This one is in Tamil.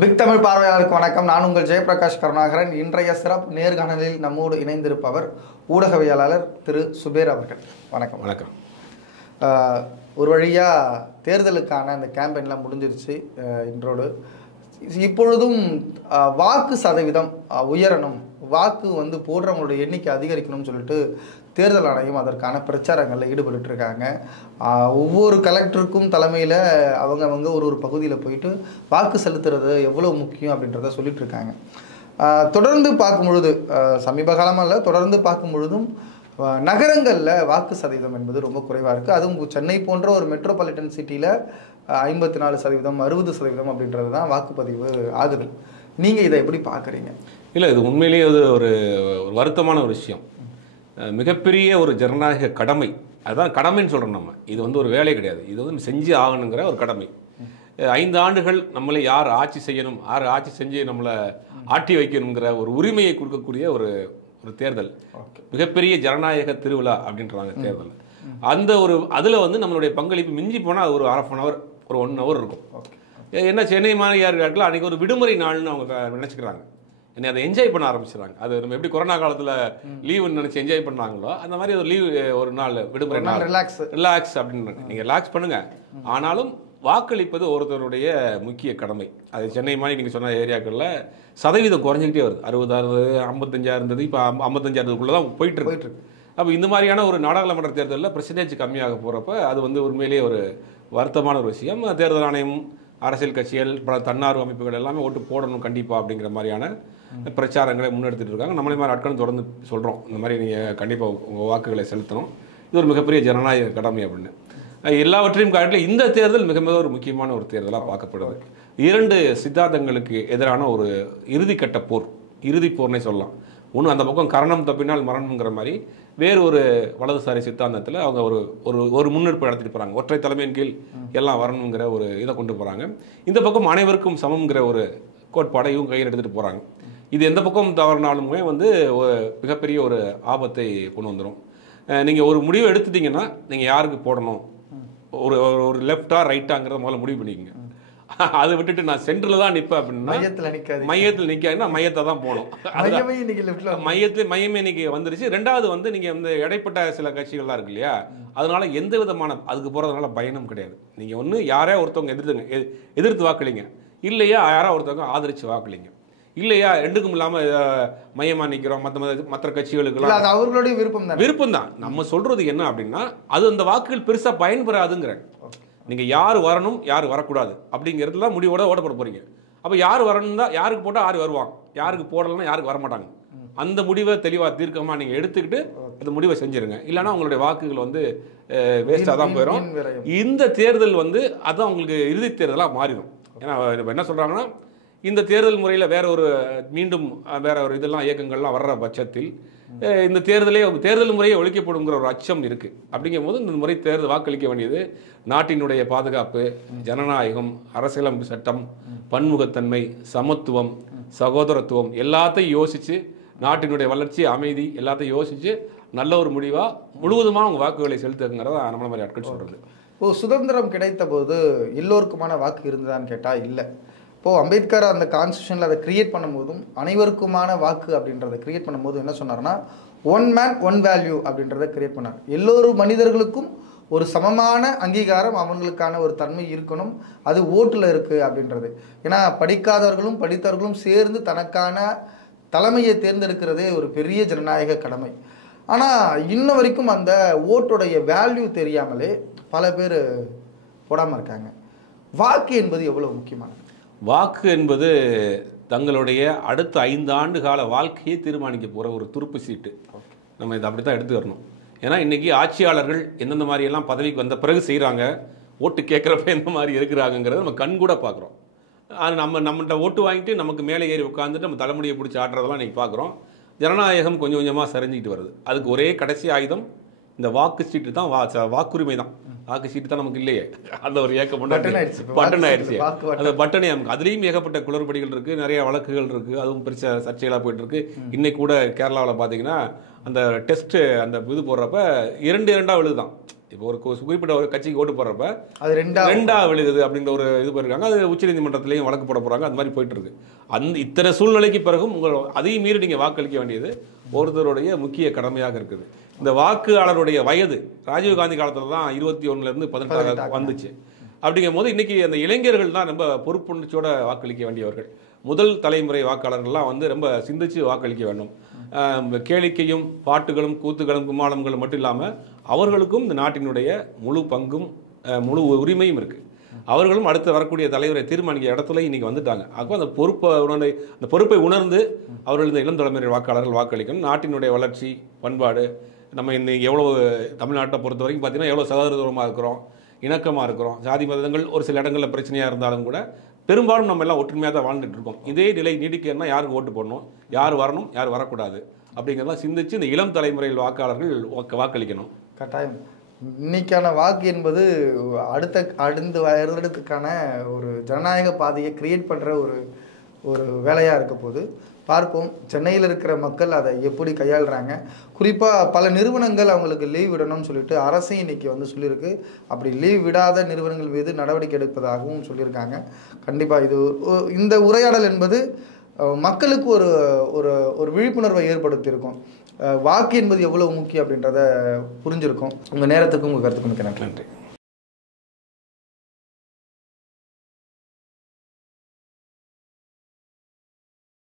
பிக் தமிழ் பார்வையாளருக்கு வணக்கம். நான் உங்கள் ஜெயபிரகாஷ் கருணாகரன். இன்றைய சிறப்பு நேர்காணலில் நம்மோடு இணைந்திருப்பவர் ஊடகவியலாளர் திரு சுபேர் அவர்கள். வணக்கம். வணக்கம். ஒரு வழியாக தேர்தலுக்கான அந்த கேம்பெயின்லாம் முடிஞ்சிருச்சு இன்றோடு. இப்பொழுதும் வாக்கு சதவீதம் உயரணும், வாக்கு போடுறவங்களுடைய எண்ணிக்கை அதிகரிக்கணும்னு சொல்லிட்டு தேர்தல் ஆணையம் அதற்கான பிரச்சாரங்களில் ஈடுபட்டு இருக்காங்க. ஒவ்வொரு கலெக்டருக்கும் தலைமையில் அவங்க ஒரு பகுதியில் போயிட்டு வாக்கு செலுத்துறது எவ்வளோ முக்கியம் அப்படின்றத சொல்லிட்டு இருக்காங்க. தொடர்ந்து பார்க்கும் பொழுது, சமீப காலமாக இல்லை, தொடர்ந்து பார்க்கும் பொழுதும் நகரங்களில் வாக்கு சதவீதம் என்பது ரொம்ப குறைவாக இருக்குது. அதுவும் சென்னை போன்ற ஒரு மெட்ரோபாலிட்டன் சிட்டியில் 54%, 60% அப்படின்றது தான் வாக்குப்பதிவு ஆகுது. நீங்கள் இதை எப்படி பார்க்குறீங்க? இல்லை, இது உண்மையிலேயே அது ஒரு வருத்தமான ஒரு விஷயம். மிகப்பெரிய ஒரு ஜனநாயக கடமை. அதுதான் கடமைன்னு சொல்கிறோம் நம்ம. இது ஒரு வேலை கிடையாது, இது செஞ்சு ஆகணுங்கிற ஒரு கடமை. 5 ஆண்டுகள் நம்மளை யார் ஆட்சி செய்யணும், யார் ஆட்சி செஞ்சு நம்மளை ஆட்டி வைக்கணுங்கிற ஒரு உரிமையை கொடுக்கக்கூடிய ஒரு தேர்தல். மிகப்பெரிய ஜனநாயக திருவிழா அப்படின்றாங்க தேர்தல். அந்த அதில் நம்மளுடைய பங்களிப்பு மிஞ்சி போனால் ஒரு ½ மணி நேரம், ஒரு 1 hour இருக்கும். என்ன சென்னை மாதிரியாக இருக்கலாம், அன்றைக்கி ஒரு விடுமுறை நாள்னு அவங்க நினச்சிக்கிறாங்க. என்னை அதை என்ஜாய் பண்ண ஆரம்பிச்சிடறாங்க. அது நம்ம எப்படி கொரோனா காலத்தில் லீவுன்னு நினச்சி என்ஜாய் பண்ணாங்களோ அந்த மாதிரி ஒரு லீவ், ஒரு நாள் விடுமுறை நாள், ரிலாக்ஸ் அப்படின்னு நீங்கள் ரிலாக்ஸ் பண்ணுங்கள். ஆனாலும் வாக்களிப்பது ஒருத்தருடைய முக்கிய கடமை. அது சென்னை மாதிரி நீங்கள் சொன்ன ஏரியாக்களில் சதவீதம் குறைஞ்சிக்கிட்டே வருது. 60, 55 இருந்தது, இப்போ 55 தான் போயிட்டு இருக்கு. அப்போ இந்த மாதிரியான ஒரு நாடாளுமன்ற தேர்தலில் பெர்சன்டேஜ் கம்மியாக போகிறப்ப அது உண்மையிலேயே ஒரு வருத்தமான ஒரு விஷயம். தேர்தல் ஆணையம், அரசியல் கட்சிகள், பல தன்னார்வ அமைப்புகள் எல்லாமே ஓட்டு போடணும் கண்டிப்பாக அப்படிங்கிற மாதிரியான பிரச்சாரங்களை முன்னெடுத்துட்டு இருக்காங்க. நம்மளே மாதிரி ஆட்களும் தொடர்ந்து சொல்கிறோம், இந்த மாதிரி நீங்கள் கண்டிப்பாக உங்கள் வாக்குகளை செலுத்தணும், இது ஒரு மிகப்பெரிய ஜனநாயக கடமை அப்படின்னு. எல்லாவற்றையும் காட்டிலும் இந்த தேர்தல் மிக மிக ஒரு முக்கியமான ஒரு தேர்தலாக பார்க்கப்படுது. 2 சித்தாந்தங்களுக்கு எதிரான ஒரு இறுதிக்கட்ட போர், இறுதி போர்னே சொல்லலாம். ஒன்று, அந்த பக்கம் கரணம் தப்பினால் மரணம்ங்கிற மாதிரி வேறு ஒரு வலதுசாரி சித்தாந்தத்தில் அவங்க ஒரு முன்னெடுப்பு நடத்திட்டு போகிறாங்க. ஒற்றை தலைமையின் கீழ் எல்லாம் வரணுங்கிற ஒரு இதை கொண்டு போகிறாங்க. இந்த பக்கம் அனைவருக்கும் சமம்ங்கிற ஒரு கோட்பாடை இவங்க கையில் எடுத்துகிட்டு போகிறாங்க. இது எந்த பக்கம் தவறினாலுமே மிகப்பெரிய ஒரு ஆபத்தை கொண்டு வந்துடும். நீங்கள் ஒரு முடிவை எடுத்துட்டீங்கன்னா நீங்கள் யாருக்கு போடணும், ஒரு லெஃப்டா ரைட்டாங்கிறத முதல்ல முடிவு பண்ணிக்கங்க. அதை விட்டுட்டு நான் சென்டரில் தான் நிற்பேன் அப்படின்னா மையத்தில் நிற்காதுன்னா மையத்தை தான் போகணும். மையமே இன்னைக்கு வந்துருச்சு. 2வது நீங்கள் இடைப்பட்ட சில கட்சிகள்லாம் இருக்கு இல்லையா, அதனால எந்த விதமான அதுக்கு போகிறதுனால பயனும் கிடையாது. நீங்கள் யாரோ ஒருத்தவங்க எதிர்த்து வாக்களிங்க, இல்லையா யாரோ ஒருத்தவங்க ஆதரித்து வாக்களிங்க, இல்லையா 2க்கும் இல்லாமல் மையமாக நிற்கிறோம் மற்ற கட்சிகளுக்கு அவர்களுடைய விருப்பம் தான். நம்ம சொல்கிறது என்ன அப்படின்னா, அது அந்த வாக்குகள் பெருசாக பயன்பெறாதுங்கிற. நீங்கள் யார் வரணும் யார் வரக்கூடாது அப்படிங்கிறதுலாம் முடிவோட ஓடப்பட போகிறீங்க. அப்போ யார் வரணும் தான், யாருக்கு போட்டால் யார் வருவாங்க, யாருக்கு போடலைன்னா யாருக்கு வரமாட்டாங்க. அந்த முடிவை தெளிவாக தீர்க்கமாக நீங்கள் எடுத்துக்கிட்டு அந்த முடிவை செஞ்சுருங்க. இல்லைனா உங்களுடைய வாக்குகள் வேஸ்ட்டாக தான் போயிடும். இந்த தேர்தல் அதுதான் உங்களுக்கு இறுதி தேர்தலாக மாறிடும். ஏன்னா என்ன சொல்கிறாங்கன்னா, இந்த தேர்தல் முறையில் மீண்டும் வேற ஒரு இதெல்லாம் இயக்கங்கள்லாம் வர்ற பட்சத்தில் இந்த தேர்தல் முறையை ஒழிக்கப்படுங்கிற ஒரு அச்சம் இருக்குது. அப்படிங்கும் போது இந்த முறை தேர்தல் வாக்களிக்க வேண்டியது நாட்டினுடைய பாதுகாப்பு, ஜனநாயகம், அரசியலமைப்பு சட்டம், பன்முகத்தன்மை, சமத்துவம், சகோதரத்துவம் எல்லாத்தையும் யோசித்து, நாட்டினுடைய வளர்ச்சி, அமைதி எல்லாத்தையும் யோசித்து நல்ல ஒரு முடிவாக முழுவதுமாக அவங்க வாக்குகளை செலுத்துங்கிறத நம்மள மாதிரி ஆட்கள் சொல்கிறது. சுதந்திரம் கிடைத்த போது எல்லோருக்குமான வாக்கு இருந்ததான்னு கேட்டால் இல்லை. இப்போது அம்பேத்கர் அந்த கான்ஸ்டியூஷனில் அதை கிரியேட் பண்ணும்போதும் அனைவருக்குமான வாக்கு அப்படின்றத கிரியேட் பண்ணும்போது என்ன சொன்னார்னா, 1 man 1 value அப்படின்றத கிரியேட் பண்ணார். எல்லோரும் மனிதர்களுக்கும் ஒரு சமமான அங்கீகாரம், அவங்களுக்கான ஒரு தன்மை இருக்கணும், அது ஓட்டில் இருக்குது அப்படின்றது. ஏன்னா படிக்காதவர்களும் படித்தவர்களும் சேர்ந்து தனக்கான தலைமையை தேர்ந்தெடுக்கிறதே ஒரு பெரிய ஜனநாயக கடமை. ஆனால் இன்ன வரைக்கும் அந்த ஓட்டுடைய வேல்யூ தெரியாமலே பல பேர் போடாமல் இருக்காங்க. வாக்கு என்பது எவ்வளோ முக்கியமானது? வாக்கு என்பது தங்களுடைய அடுத்த 5 ஆண்டு கால வாழ்க்கையை தீர்மானிக்க போகிற ஒரு துருப்பு சீட்டு. நம்ம இதை அப்படி தான் எடுத்துக்கிறணும். ஏன்னா இன்றைக்கி ஆட்சியாளர்கள் எந்தெந்த மாதிரியெல்லாம் பதவிக்கு வந்த பிறகு செய்கிறாங்க, ஓட்டு கேட்குறப்ப எந்த மாதிரி இருக்கிறாங்கிறத நம்ம கண் கூட பார்க்குறோம். அது நம்மகிட்ட ஓட்டு வாங்கிட்டு நமக்கு மேலே ஏறி உட்காந்துட்டு நம்ம தலைமுடியை பிடிச்சி ஆடுறதெல்லாம் இன்றைக்கி பார்க்குறோம். ஜனநாயகம் கொஞ்சம் கொஞ்சமாக சரிஞ்சிக்கிட்டு வருது. அதுக்கு ஒரே கடைசி ஆயுதம் இந்த வாக்கு சீட்டு தான், வாக்குரிமை தான். வாக்கு சீட்டு தான் நமக்கு இல்லையே, அந்த ஒரு ஏக்கம் பட்டன் ஆயிடுச்சு. அந்த பட்டனே நமக்கு அதுலேயும் ஏகப்பட்ட குளறுபடிகள் இருக்குது, நிறைய வழக்குகள் இருக்குது, அதுவும் பெருச சர்ச்சைகளாக போயிட்டு இருக்கு. இன்னைக்கு கூட கேரளாவில் பார்த்தீங்கன்னா அந்த டெஸ்ட்டு அந்த இது போடுறப்ப 2 விழுதுதான். இப்போ ஒரு குறிப்பிட்ட ஒரு கட்சிக்கு ஓட்டு போடுறப்ப அது ரெண்டா விழுகுது அப்படிங்கிற ஒரு இது பண்ணிருக்காங்க. அது உச்சநீதிமன்றத்திலையும் வழக்கு போட போகிறாங்க. அந்த மாதிரி போயிட்டு இருக்கு. இத்தனை சூழ்நிலைக்கு பிறகும் அதையும் மீறி நீங்கள் வாக்களிக்க வேண்டியது ஒருத்தருடைய முக்கிய கடமையாக இருக்குது. இந்த வாக்காளருடைய வயது ராஜீவ்காந்தி காலத்தில் தான் 21 18 வந்துச்சு. அப்படிங்கும் போது இன்னைக்கு அந்த இளைஞர்கள் தான் ரொம்ப பொறுப்புணர்ச்சியோட வாக்களிக்க வேண்டியவர்கள். முதல் தலைமுறை வாக்காளர்கள்லாம் வந்து ரொம்ப சிந்திச்சு வாக்களிக்க வேண்டும். கேளிக்கையும் பாட்டுகளும் கூத்துகளும் கும்மாளங்களும் மட்டும் இல்லாமல் அவர்களுக்கும் இந்த நாட்டினுடைய முழு பங்கும் முழு உரிமையும் இருக்குது. அவர்களும் அடுத்து வரக்கூடிய தலைவரை தீர்மானிக்க இடத்துல இன்னைக்கு வந்துட்டாங்க. அப்போ அந்த பொறுப்பை உணர்ந்து அவர்கள் இந்த இளம் தலைமுறை வாக்காளர்கள் வாக்களிக்கணும். நாட்டினுடைய வளர்ச்சி பண்பாடு நம்ம இன்னைக்கு எவ்வளோ தமிழ்நாட்டை பொறுத்த வரைக்கும் பார்த்தீங்கன்னா எவ்வளோ சகோதரமாக இருக்கிறோம், இணக்கமாக இருக்கிறோம். ஜாதி மதங்கள் ஒரு சில இடங்களில் பிரச்சனையாக இருந்தாலும் கூட பெரும்பாலும் நம்ம எல்லாம் ஒற்றுமையாக தான் வாழ்ந்துட்டு இருக்கோம். இதே நிலை நீடிக்கணும்னா யாருக்கு ஓட்டு போடணும், யார் வரணும், யார் வரக்கூடாது அப்படிங்கிறதெல்லாம் சிந்திச்சு இந்த இளம் தலைமுறையில் வாக்காளர்கள் வாக்களிக்கணும். கட்டாயம். இன்னைக்கான வாக்கு என்பது அடுத்த வருடத்துக்கான ஒரு ஜனநாயக பாதையை கிரியேட் பண்ணுற ஒரு வேலையாக இருக்க போது பார்ப்போம். சென்னையில் இருக்கிற மக்கள் அதை எப்படி கையாளுறாங்க. குறிப்பாக பல நிறுவனங்கள் அவங்களுக்கு லீவ் விடணும்னு சொல்லிட்டு அரசையும் இன்னைக்கு வந்து சொல்லியிருக்கு. அப்படி லீவ் விடாத நிறுவனங்கள் மீது நடவடிக்கை எடுப்பதாகவும் சொல்லியிருக்காங்க. கண்டிப்பாக இந்த உரையாடல் என்பது மக்களுக்கு ஒரு விழிப்புணர்வை ஏற்படுத்தியிருக்கும். வாக்கு என்பது எவ்வளவு முக்கியம் அப்படின்றத புரிஞ்சிருக்கும். உங்கள் நேரத்துக்கும் உங்கள் கருத்துக்கும் மிக்க நன்றி.